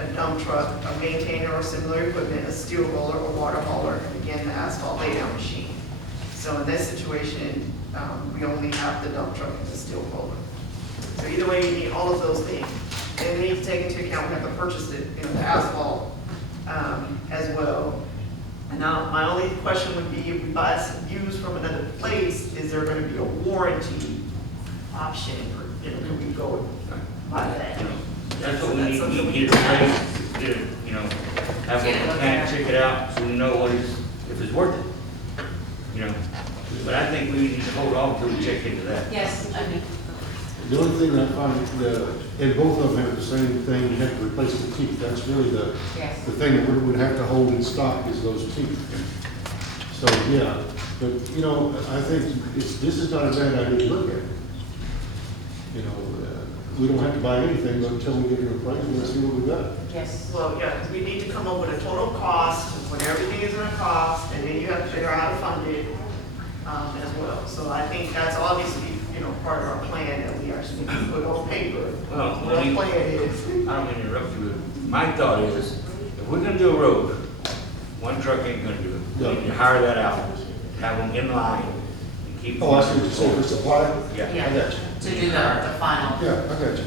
a dump truck, a maintainer or similar equipment, a steel roller or water hauler, and again, the asphalt laydown machine. So in this situation, we only have the dump truck and the steel roller. So either way, you need all of those things. And we need to take into account, we have to purchase it, you know, the asphalt as well. Now, my only question would be, if we buy some used from another place, is there gonna be a warranty option, or, you know, can we go buy that? That's what we need to get ready to, you know, have a mechanic check it out so we know what is, if it's worth it. You know, but I think we need to hold off until we check into that. Yes, I mean, The only thing I find, and both of them have the same thing, you have to replace the teeth. That's really the yes. thing that we would have to hold in stock is those teeth. So, yeah, but, you know, I think this is not a bad idea to look at. You know, we don't have to buy anything until we get an appraisal and see what we got. Yes. Well, yeah, because we need to come up with a total cost, what everything is gonna cost, and then you have to figure out how to fund it, as well. So I think that's obviously, you know, part of our plan that we actually need to put on paper. Well, What our plan is. I don't mean to interrupt you, but my thought is, if we're gonna do a road, one truck ain't gonna do it. We need to hire that out, have them in line, and keep. Oh, I see what you're saying, for supply? Yeah. I got you. To do the final. Yeah, I got you.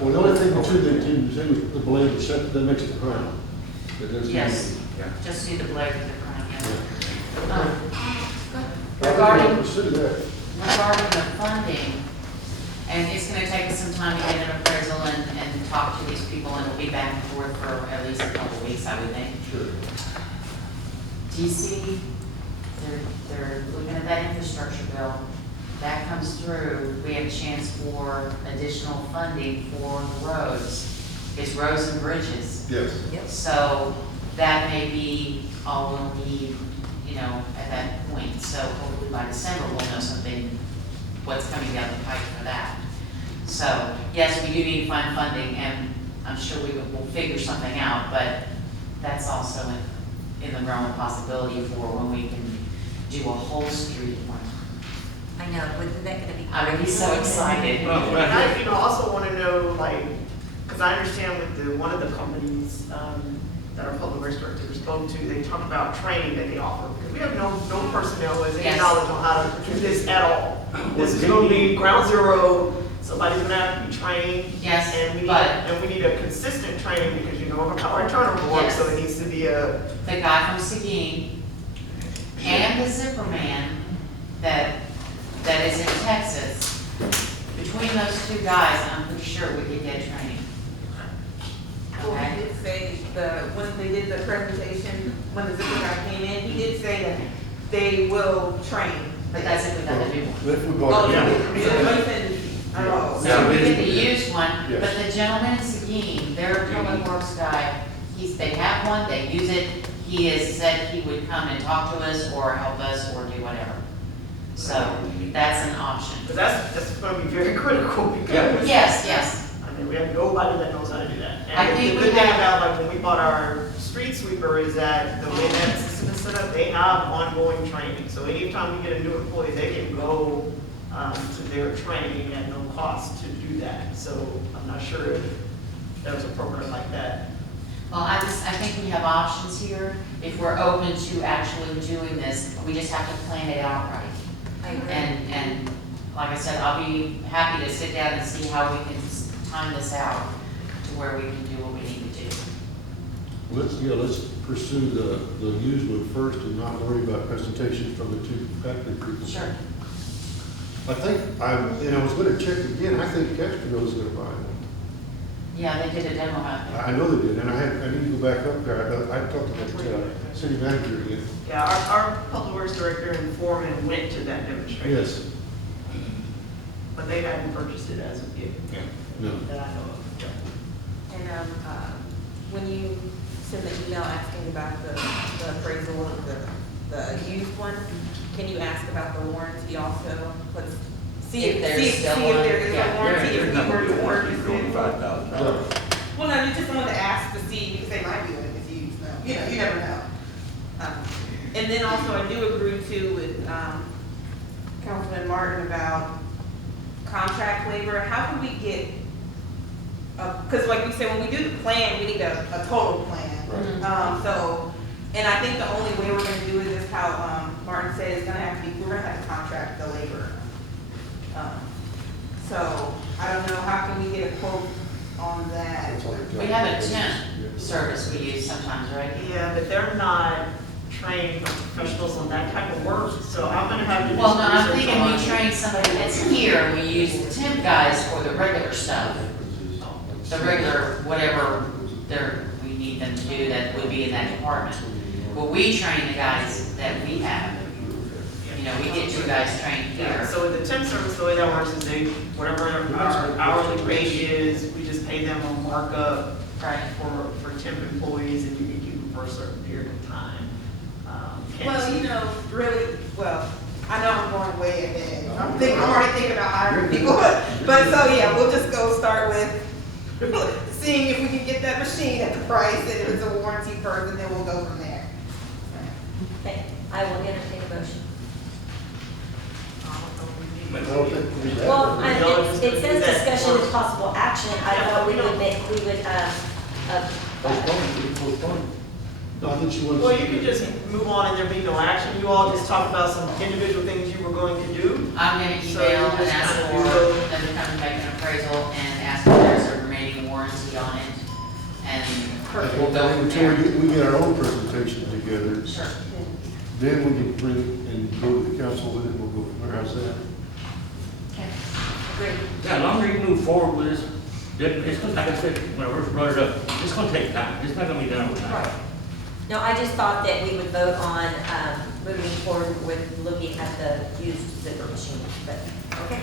Well, the only thing too, that you say with the blade that makes the crown. That there's- Yes, Yeah. just do the blade with the crown, Yeah. Regarding, Pursue that. regarding the funding, and it's gonna take us some time to get an appraisal and talk to these people, and we'll be back and forth for at least a couple of weeks, I would think. Sure. DC, they're looking at that infrastructure bill. That comes through, we have a chance for additional funding for the roads. It's roads and bridges. Yes. So that may be all we'll need, you know, at that point. So hopefully by December, we'll know something, what's coming down the pipe for that. So, yes, we do need to find funding, and I'm sure we'll figure something out, but that's also in the realm of possibility for when we can do a whole street one. I know, wasn't that gonna be? I would be so excited. Well, And I, you know, also want to know, like, because I understand with one of the companies that our public works director spoke to, they talk about training that they offer. Because we have no personnel who has any Yes. knowledge on how to do this at all. This is going to be ground zero. Somebody's going to have to be trained. Yes, And but we need a consistent training because you know how our turnover works, so it needs to be a. the guy from Seguin and the zipper man that is in Texas, between those two guys, I'm pretty sure we could get training. Well, Okay? he did say when they did the presentation, when the zipper guy came in, he did say that they will train. But that's if we got the new one. If we Oh, bought it. yeah. Yeah. Oh, So we get the used one, Yes. but the gentleman in Seguin, their public works guy, they have one, they use it. He has said he would come and talk to us or help us or do whatever. So that's an option. But that's going to be very critical because. Yes. I mean, we have nobody that knows how to do that. I And think the we good thing have- about, like, when we bought our street sweeper is that the way that system is set up, they have ongoing training. So anytime we get a new employee, they can go to their training at no cost to do that. So I'm not sure if there's a program like that. Well, I think we have options here. If we're open to actually doing this, we just have to plan it out right. I agree. And like I said, I'll be happy to sit down and see how we can time this out to where we can do what we need to do. Let's pursue the used one first and not worry about presentations from the two factory people. Sure. I think, and I was gonna check again, I think Castroville's gonna buy one. Yeah, they did a demo out there. I know they did, and I need to go back up there, I talked to the city manager again. Yeah, our public works director and foreman went to that demonstration. Yes, But they hadn't purchased it as of yet, no. that I know of. And when you send the email asking about the appraisal of the used one, can you ask about the warranty also? Let's see If if there's still one. there is Yeah. a warranty Yeah, if there's we were nothing to purchase it. $25,000. Well, no, you just wanted to ask to see, because they might be when it's used, no, you never know. And then also I do agree too with, Councilman Martin about contract labor. How can we get, cause like we said, when we do the plan, we need a total plan. So, and I think the only way we're gonna do it is how, Martin said, it's gonna have to be, we're gonna have to contract the labor. So, I don't know, how can we get a quote on that? We have a temp service we use sometimes, right? Yeah, but they're not trained professionals on that type of work, so I'm gonna have to do Well, no, I'm some research thinking we on- train somebody that's here, and we use the temp guys for the regular stuff. The regular, whatever we need them to do, that would be in that department. But we train the guys that we have. You know, we get two guys trained Yeah, here. so with the temp service, the way that works is they, whatever our hourly rate is, we just pay them a markup Right. for temp employees, and you can keep them for a certain period of time. Well, you know, really, well, I know I'm going way ahead. I'm already thinking about hiring people, but so, yeah, we'll just go start with seeing if we can get that machine at the price, and if it's a warranty first, and then we'll go from there. Okay, I will entertain a motion. I don't think we need that. Well, No, just it do says that discussion first. of possible action, I Yeah, thought but we we would don't- make, we would, No, I think she wants. Well, you could just move on and there be no action. You all just talked about some individual things you were going to do. I'm gonna So email you and just ask kinda for do them to come and make an appraisal and ask if there's a remaining warranty on it. And we'll go from Until there. we get our own presentation together, Sure. then we can bring it and go to the council with it, we'll go from there, how's that? Okay. agreed. Yeah, the longer you move forward with this, then it's gonna, like I said, when I first brought it up, it's gonna take time, it's not gonna be done overnight. No, I just thought that we would vote on, moving forward with looking at the used zipper machine, but, okay.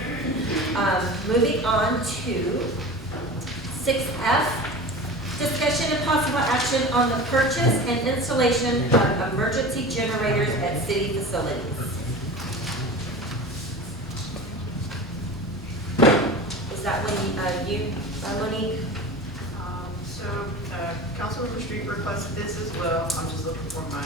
Moving on to 6F, discussion and possible action on the purchase and installation of emergency generators at city facilities. Is that when you, Monique? So, Councilmember Street requested this as well. I'm just looking for my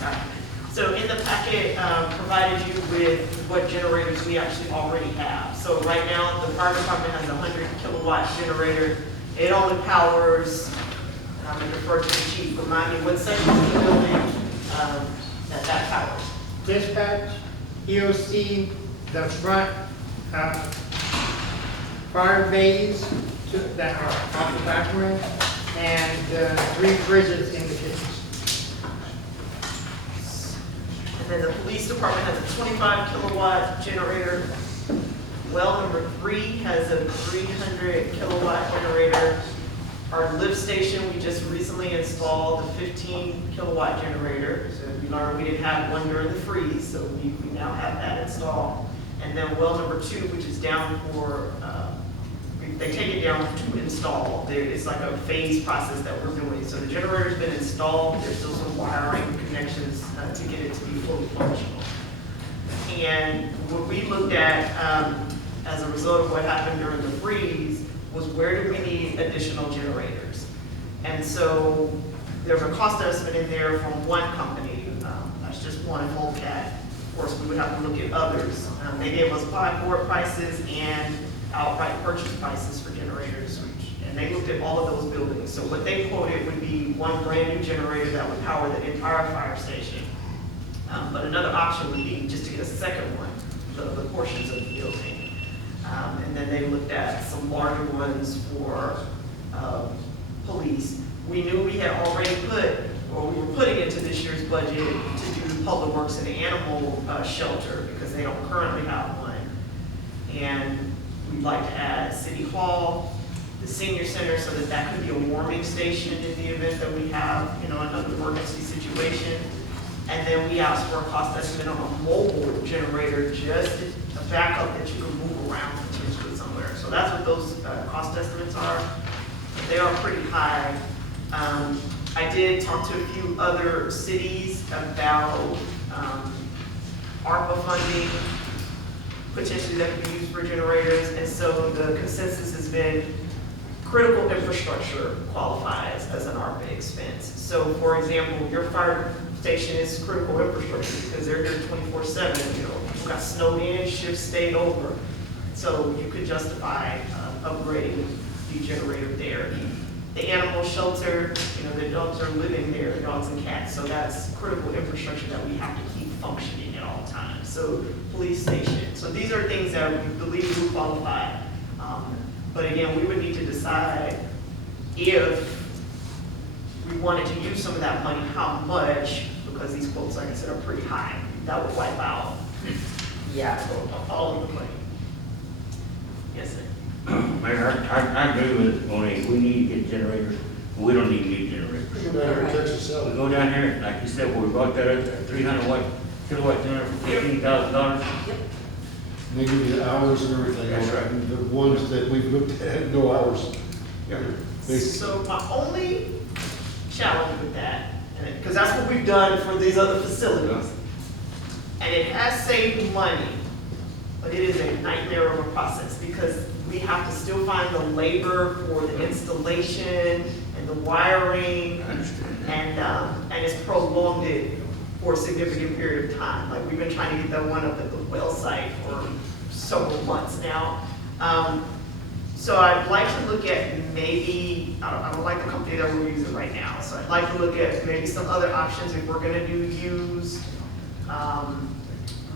document. So in the packet, provided you with what generators we actually already have. So right now, the fire department has a 100 kilowatt generator. It only powers, and I'm gonna defer to the chief, remind me what section of the building that powers. Dispatch, EOC, the front, fire bays that are off the back room, and the 3 bridges in the kitchen. And then the police department has a 25 kilowatt generator. Well number 3 has a 300 kilowatt generator. Our lift station, we just recently installed a 15 kilowatt generator. So we learned we didn't have one during the freeze, so we now have that installed. And then well number 2, which is down for, they take it down to install. It's like a phase process that we're doing. So the generator's been installed, there's still some wiring connections to get it to be fully functional. And what we looked at as a result of what happened during the freeze was where do we need additional generators? And so there's a cost estimate in there from one company, that's just one, Volcat. Of course, we would have to look at others. They gave us buy board prices and outright purchase prices for generators, and they looked at all of those buildings. So what they quoted would be one brand new generator that would power the entire fire station. But another option would be just to get a second one, the portions of the building. And then they looked at some larger ones for police. We knew we had already put, or we were putting into this year's budget to do public works and animal shelter because they don't currently have one. And we'd like to add City Hall, the senior center, so that that could be a warming station in the event that we have, another emergency situation. And then we asked for a cost estimate on a mobile generator, just a backup that you can move around potentially somewhere. So that's what those cost estimates are. They are pretty high. I did talk to a few other cities about ARPA funding, potentially that could be used for generators. And so the consensus has been critical infrastructure qualifies as an ARPA expense. So for example, your fire station is critical infrastructure because they're here 24/7. People got snowed in, shifts stayed over. So you could justify upgrading the generator there. The animal shelter, you know, the dogs are living there, dogs and cats, so that's critical infrastructure that we have to keep functioning at all times. So police station, so these are things that we believe will qualify. But again, we would need to decide if we wanted to use some of that money, how much, because these quotes, like I said, are pretty high. That would wipe out Yeah. all of the money. Yes, sir. Mayor, I agree with Monique, we need to get generators, we don't need new generators. Go down here and Texas We Southern. go down here, like you said, where we bought that other 300 watt kilowatt generator for $15,000. They give you the hours and everything. That's right. And the ones that we've looked at, no hours. They- So my only challenge with that, because that's what we've done for these other facilities, and it has saved money, but it is a nightmare of a process, because we have to still find the labor for the installation and the wiring, I understand. and it's prolonged it for a significant period of time. Like, we've been trying to get that one up at the well site for several months now. So I'd like to look at maybe, I don't like the company that we're using right now, so I'd like to look at maybe some other options if we're gonna do used.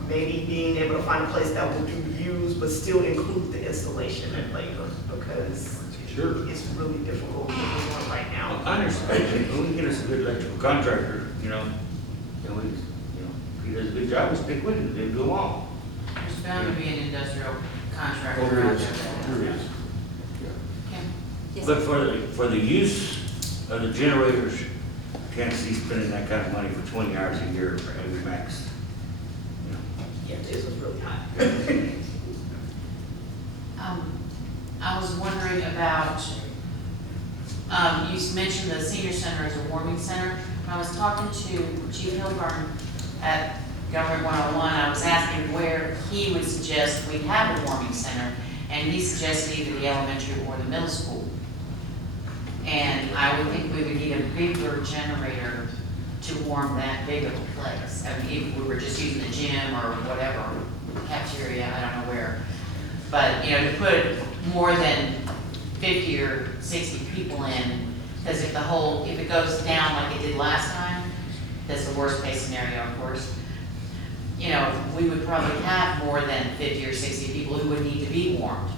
Maybe being able to find a place that will do used, but still include the installation and labor, because Sure. it's really difficult with the one right now. I understand, if we can get us a good electrical contractor, you know, and we, you know, if he does a good job, we stick with him, then do them all. There's bound to be an industrial contractor Oh, out there there. is, that- there is. Okay. Yes. But for the use of the generators, I can't see spending that kind of money for 20 hours a year for every max. You know, Yeah, this was really high. I was wondering about, you mentioned the senior center as a warming center. When I was talking to Chief Hilburn at Government 101, I was asking where he would suggest we have a warming center, and he suggested either the elementary or the middle school. And I would think we would need a bigger generator to warm that big of a place. I mean, if we were just using the gym or whatever, cafeteria, I don't know where. But, you know, to put more than 50 or 60 people in, because if it goes down like it did last time, that's the worst case scenario, of course. You know, we would probably have more than 50 or 60 people who would need to be warmed.